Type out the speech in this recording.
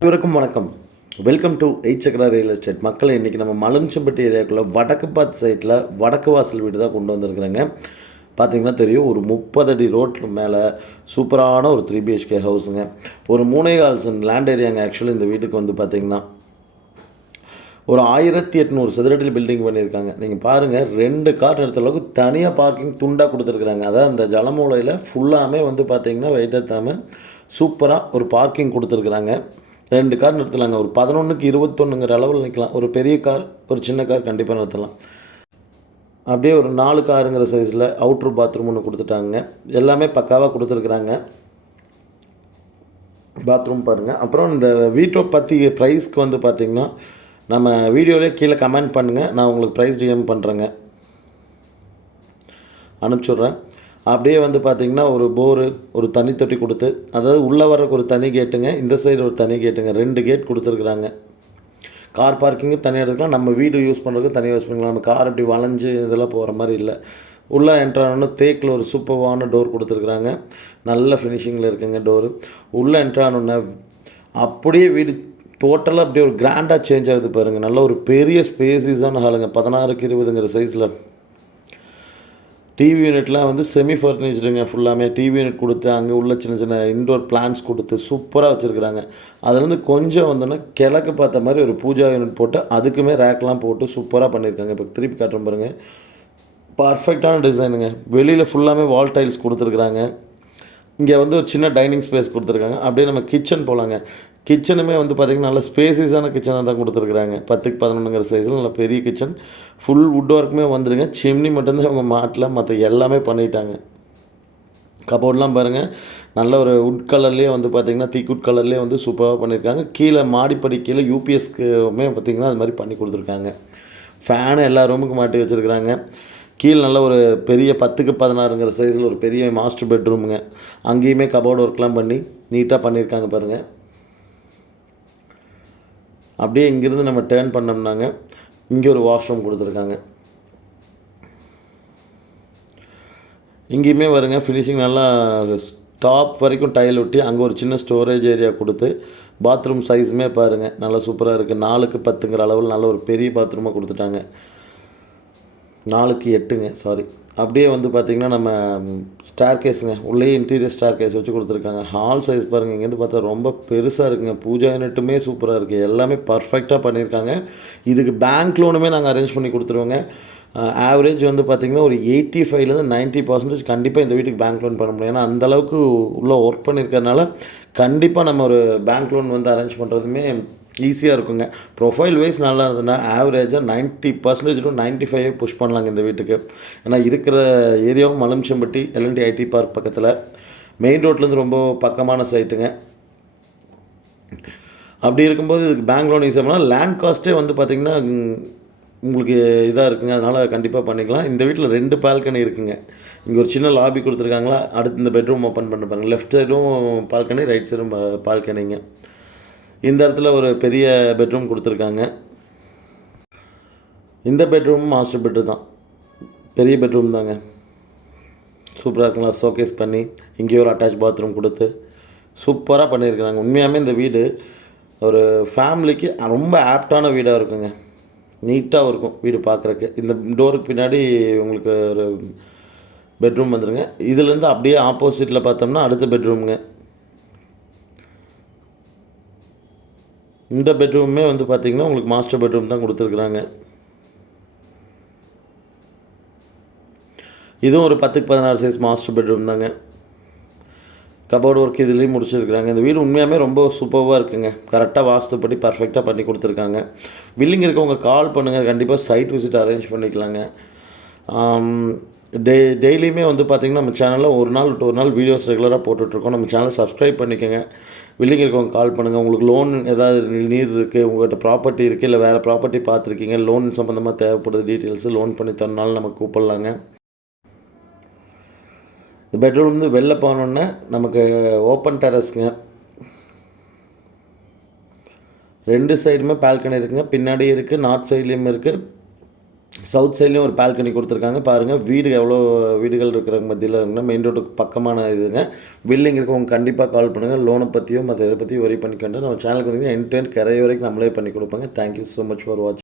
அனைவருக்கும் வணக்கம். Welcome to 8 chakra real estate. மக்கள் இன்றைக்கி நம்ம மலம்சம்பட்டி ஏரியாவுக்குள்ளே வடக்கு பார்த்து சைட்டில் வடக்கு வாசல் வீடு தான் கொண்டு வந்திருக்கிறேங்க. பார்த்திங்கன்னா தெரியும், ஒரு 30 அடி ரோட்டில் மேலே சூப்பரான ஒரு 3 BHK ஹவுஸுங்க. ஒரு 3.25 சென்ட் லேண்ட் ஏரியாங்க. ஆக்சுவலி இந்த வீட்டுக்கு வந்து பார்த்திங்கன்னா ஒரு 1800 சதுரடியில் பில்டிங் பண்ணியிருக்காங்க. நீங்கள் பாருங்கள், 2 கார் நிறுத்துற அளவுக்கு தனியாக பார்க்கிங் துண்டாக கொடுத்துருக்குறாங்க. அதாவது அந்த ஜலமூலையில் ஃபுல்லாமே வந்து பார்த்திங்கன்னா வெயிட் ஏற்றாமல் சூப்பராக ஒரு பார்க்கிங் கொடுத்துருக்குறாங்க. 2 கார் நிறுத்தலாங்க. ஒரு 11க்கு 21ங்கிற அளவில் நிற்கலாம். ஒரு பெரிய கார், ஒரு சின்ன கார் கண்டிப்பாக நிறுத்தலாம். அப்படியே ஒரு 4 காருங்கிற சைஸில் அவுட்ரு பாத்ரூம் ஒன்று கொடுத்துட்டாங்க. எல்லாமே பக்காவாக கொடுத்துருக்குறாங்க. பாத்ரூம் பாருங்கள். அப்புறம் இந்த வீட்டை பற்றி ப்ரைஸ்க்கு வந்து பார்த்திங்கன்னா நம்ம வீடியோவிலே கீழே கமெண்ட் பண்ணுங்கள். நான் உங்களுக்கு ப்ரைஸ் டிஎம் பண்ணுறேங்க, அனுப்பிச்சுட்றேன். அப்படியே வந்து பார்த்திங்கன்னா ஒரு போரு, ஒரு தண்ணி தொட்டி கொடுத்து, அதாவது உள்ளே வரக்கு ஒரு தனி கேட்டுங்க, இந்த சைடு ஒரு தனி கேட்டுங்க, 2 கேட் கொடுத்துருக்குறாங்க. கார் பார்க்கிங்கு தனியாக எடுத்துக்கலாம், நம்ம வீடு யூஸ் பண்ணுறதுக்கு தனியாக யூஸ் பண்ணிக்கலாம். நம்ம கார் அப்படி வளைஞ்சு இதெல்லாம் போகிற மாதிரி இல்லை. உள்ளே என்ட்ரானோன்னு தேக்கில் ஒரு சூப்பரான டோர் கொடுத்துருக்குறாங்க. நல்ல ஃபினிஷிங்கில் இருக்குங்க டோரு. உள்ளே என்ட்ரானோன்னு அப்படியே வீடு டோட்டலாக அப்படியே ஒரு கிராண்டாக சேஞ்ச் ஆகுது பாருங்கள். நல்ல ஒரு பெரிய ஸ்பேசிஸான ஹாலுங்க. 16க்கு 20ங்கிற சைஸில் டிவி யூனிட்லாம் வந்து செமி ஃபர்னிச்சருங்க. ஃபுல்லாமே டிவி யூனிட் கொடுத்து, அங்கே உள்ள சின்ன சின்ன இன்டோர் பிளான்ஸ் கொடுத்து சூப்பராக வச்சுருக்குறாங்க. அதுலேருந்து கொஞ்சம் வந்தோன்னா கிழக்கு பார்த்த மாதிரி ஒரு பூஜா யூனிட் போட்டு, அதுக்குமே ரேக்லாம் போட்டு சூப்பராக பண்ணியிருக்காங்க. இப்போ திருப்பி காட்டுறோம் பாருங்கள், பர்ஃபெக்டான டிசைனுங்க. வெளியில் ஃபுல்லாமே வால் டைல்ஸ் கொடுத்துருக்குறாங்க. இங்கே வந்து ஒரு சின்ன டைனிங் ஸ்பேஸ் கொடுத்துருக்காங்க. அப்படியே நம்ம கிச்சன் போகலாங்க. கிச்சனுமே வந்து பார்த்திங்கன்னா நல்ல ஸ்பேசிஸான கிச்சனாக தான் கொடுத்துருக்குறாங்க. 10க்கு 11ங்கிற சைஸில் நல்ல பெரிய கிச்சன். ஃபுல் வுட் ஒர்க்குமே வந்துடுங்க. சிம்னி மட்டும்தான் அவங்க மாட்டில், மற்ற எல்லாமே பண்ணிட்டாங்க. கபோர்ட்லாம் பாருங்கள், நல்ல ஒரு வுட் கலர்லேயே வந்து பார்த்திங்கன்னா தீக்குட் கலர்லேயே வந்து சூப்பராக பண்ணியிருக்காங்க. கீழே மாடிப்படி கீழே யூபிஎஸ்க்குமே பார்த்திங்கன்னா அது மாதிரி பண்ணி கொடுத்துருக்காங்க. ஃபேனு எல்லா ரூமுக்கும் மாட்டி வச்சுருக்குறாங்க. கீழே நல்ல ஒரு பெரிய 10க்கு 16ங்கிற சைஸில் ஒரு பெரிய மாஸ்டர் பெட்ரூமுங்க. அங்கேயுமே கபோர்டு ஒர்க்லாம் பண்ணி நீட்டாக பண்ணியிருக்காங்க பாருங்கள். அப்படியே இங்கேருந்து நம்ம டேர்ன் பண்ணோம்னாங்க, இங்கே ஒரு வாஷ்ரூம் கொடுத்துருக்காங்க. இங்கேயுமே வருங்க ஃபினிஷிங் நல்லா டாப் வரைக்கும் டைல் ஒட்டி, அங்கே ஒரு சின்ன ஸ்டோரேஜ் ஏரியா கொடுத்து, பாத்ரூம் சைஸுமே பாருங்கள் நல்லா சூப்பராக இருக்குது. 4க்கு 10ங்கிற அளவில் நல்ல ஒரு பெரிய பாத்ரூமாக கொடுத்துட்டாங்க. 4க்கு 8ங்க, சாரி. அப்படியே வந்து பார்த்திங்கன்னா நம்ம ஸ்டார் கேஸுங்க, உள்ளே இன்டீரியர் ஸ்டார் கேஸ் வச்சு கொடுத்துருக்காங்க. ஹால் சைஸ் பாருங்கள், இங்கேருந்து பார்த்தா ரொம்ப பெருசாக இருக்குங்க. பூஜா யூனிட்டுமே சூப்பராக இருக்குது. எல்லாமே பர்ஃபெக்டாக பண்ணியிருக்காங்க. இதுக்கு பேங்க் லோனுமே நாங்கள் அரேஞ்ச் பண்ணி கொடுத்துருவோங்க. ஆவரேஜ் வந்து பார்த்திங்கன்னா ஒரு 85லேருந்து 90% கண்டிப்பாக இந்த வீட்டுக்கு பேங்க் லோன் பண்ண முடியும். ஏன்னா அந்தளவுக்கு உள்ளே ஒர்க் பண்ணியிருக்கறனால கண்டிப்பாக நம்ம ஒரு பேங்க் லோன் வந்து அரேஞ்ச் பண்ணுறதுமே ஈஸியாக இருக்குங்க. ப்ரொஃபைல் வைஸ் நல்லா இருந்ததுன்னா ஆவரேஜாக 90% டு 95 புஷ் பண்ணலாங்க இந்த வீட்டுக்கு. ஏன்னா இருக்கிற ஏரியாவும் மலம்சம்பட்டி எல்என்டி ஐடி பார்க் பக்கத்தில், மெயின் ரோட்லேருந்து ரொம்ப பக்கமான சைட்டுங்க. அப்படி இருக்கும்போது இதுக்கு பேங்க் லோன் ஈஸியாக பண்ணால், லேண்ட் காஸ்ட்டே வந்து பார்த்திங்கன்னா உங்களுக்கு இதாக இருக்குங்க. அதனால் கண்டிப்பாக பண்ணிக்கலாம். இந்த வீட்டில் 2 பால்கனி இருக்குங்க. இங்கே ஒரு சின்ன லாபி கொடுத்துருக்காங்களா, அடுத்து இந்த பெட்ரூம் ஓப்பன் பண்ண பாருங்கள். லெஃப்ட் சைடும் பால்கனி, ரைட் சைடும் பால்கனிங்க. இந்த இடத்துல ஒரு பெரிய பெட்ரூம் கொடுத்துருக்காங்க. இந்த பெட்ரூம் மாஸ்டர் பெட்ரூம் தான், பெரிய பெட்ரூம் தாங்க. சூப்பராக இருக்குங்களா, ஷோகேஸ் பண்ணி இங்கேயே ஒரு அட்டாச் பாத்ரூம் கொடுத்து சூப்பராக பண்ணியிருக்கிறாங்க. உண்மையாகவே இந்த வீடு ஒரு ஃபேமிலிக்கு ரொம்ப ஆப்டான வீடாக இருக்குங்க. நீட்டாகவும் இருக்கும் வீடு பார்க்குறக்கு. இந்த டோருக்கு பின்னாடி உங்களுக்கு ஒரு பெட்ரூம் வந்துடுங்க. இதுலேருந்து அப்படியே ஆப்போசிட்டில் பார்த்தோம்னா அடுத்த பெட்ரூமுங்க. இந்த பெட்ரூமே வந்து பார்த்திங்கன்னா உங்களுக்கு மாஸ்டர் பெட்ரூம் தான் கொடுத்துருக்குறாங்க. இதுவும் ஒரு 10க்கு 16 சைஸ் மாஸ்டர் பெட்ரூம் தாங்க. கபோர்டு ஒர்க் இதுலேயும் முடிச்சிருக்கிறாங்க. இந்த வீடு உண்மையாகவே ரொம்ப சூப்பராக இருக்குங்க. கரெக்டாக வாஸ்துப்படி பர்ஃபெக்டாக பண்ணி கொடுத்துருக்காங்க. வில்லிங் இருக்கவங்க கால் பண்ணுங்கள், கண்டிப்பாக சைட் விசிட் அரேஞ்ச் பண்ணிக்கலாங்க. டெய்லியுமே வந்து பார்த்திங்கன்னா நம்ம சேனலில் ஒரு நாள் விட்டு ஒரு நாள் வீடியோஸ் ரெகுலராக போட்டுட்ருக்கோம். நம்ம சேனலை சப்ஸ்கிரைப் பண்ணிக்கோங்க. வில்லிங் இருக்கவங்க கால் பண்ணுங்கள். உங்களுக்கு லோன் ஏதாவது நீர் இருக்குது, உங்கள்கிட்ட ப்ராப்பர்ட்டி இருக்குது, இல்லை வேறு ப்ராப்பர்ட்டி பார்த்துருக்கீங்க, லோன் சம்மந்தமாக தேவைப்படுது டீட்டெயில்ஸு, லோன் பண்ணி தரனாலும் நமக்கு கூப்பிட்லாங்க. இந்த பெட்ரூம் வந்து வெளில போனோன்னே நமக்கு ஓப்பன் டெரஸ்ங்க. 2 சைடுமே பால்கனி இருக்குங்க. பின்னாடி இருக்குது, நார்த் சைட்லேயும் இருக்குது, சவுத் சைட்லேயும் ஒரு பால்கனி கொடுத்துருக்காங்க பாருங்கள். வீடு எவ்வளோ வீடுகள் இருக்கிற மத்தியில் இருக்குன்னா மெயின் ரோட்டுக்கு பக்கமான இதுங்க. வில்லிங் இருக்கவங்க கண்டிப்பாக கால் பண்ணுங்கள். லோனை பற்றியும் மற்ற இதை பற்றியும் ஒரி பண்ணிக்கொண்டு நம்ம சேனலுக்கு வந்தீங்கன்னா எண்ட் டு எண்ட் கரை வரைக்கும் நம்மளே பண்ணி கொடுப்பாங்க. தேங்க்யூ ஸோ மச் ஃபார் வாட்சிங்.